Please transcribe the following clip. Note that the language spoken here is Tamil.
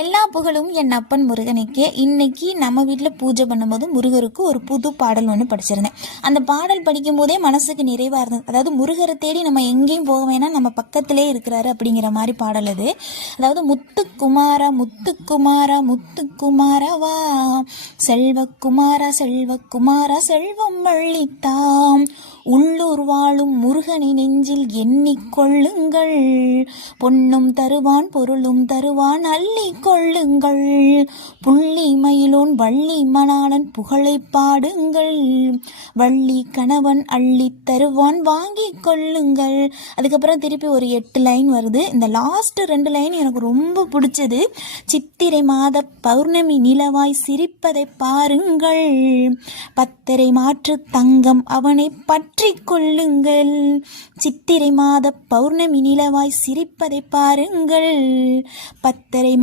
எல்லா புகழும் என் அப்பன் முருகனுக்கே. இன்னைக்கு நம்ம வீட்டில் பூஜை பண்ணும்போது முருகருக்கு ஒரு புது பாடல் ஒன்று படிச்சிருந்தேன். அந்த பாடல் படிக்கும் போதே மனசுக்கு நிறைவாக இருந்தது. அதாவது முருகரை தேடி நம்ம எங்கேயும் போக வேணாம், நம்ம பக்கத்திலே இருக்கிறாரு அப்படிங்கிற மாதிரி பாடல் அது. அதாவது முத்துக்குமாரா முத்துக்குமாரா முத்துக்குமாரா வா, செல்வக்குமாரா செல்வக்குமாரா செல்வம் அள்ளித்தாம், உள்ளூர் வாழும் முருகனை நெஞ்சில் எண்ணிக்கொள்ளுங்கள், பொன்னும் தருவான் பொருளும் தருவான் அள்ளி கொள்ளுங்கள், புள்ளி மயிலோன் வள்ளி மணாளன் புகழை பாடுங்கள், வள்ளி கணவன் அள்ளி தருவான் வாங்கி கொள்ளுங்கள். அதுக்கப்புறம் திருப்பி ஒரு 8 லைன் வருது. இந்த லாஸ்ட் 2 லைன் எனக்கு ரொம்ப பிடிச்சது. சித்திரை மாத பௌர்ணமி நிலவாய் சிரிப்பதை பாருங்கள், பத்தரை மாற்று தங்கம் அவனை பற்றி கொள்ளுங்கள், சித்திரை மாத பௌர்ணமி நிலவாய் சிரிப்பதை பாருங்கள், பத்தரை